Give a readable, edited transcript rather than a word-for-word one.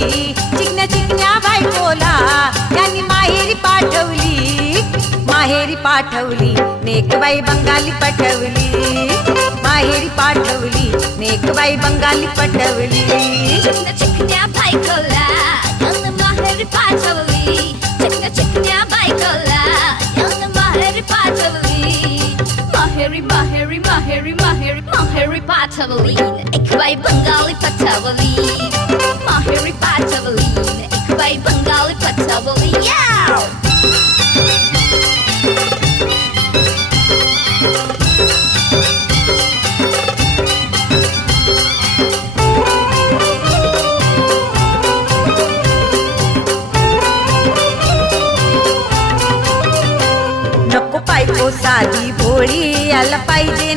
पाठवली, चिकन्या चिकन्या बायकोला त्यांनी माहेरी पाठवली, माहेरी पाठवली, नेकबाई बंगाली पटवली, माहेरी पाठवली, नेकबाई बंगाली पटवली. चिकन्या चिकन्या बायकोला यांना माहेरी पाठवली, चिकन्या चिकन्या बायकोला यांना माहेरी पाठवली, माहेरी माहेरी माहेरी माहेरी माहेरी पाठवली, नेकबाई बंगाली पटवली, माहेरी पाठवली, नेकबाई बंगाली पटवली. नको बायको साधी भोळी, याला पाहिजे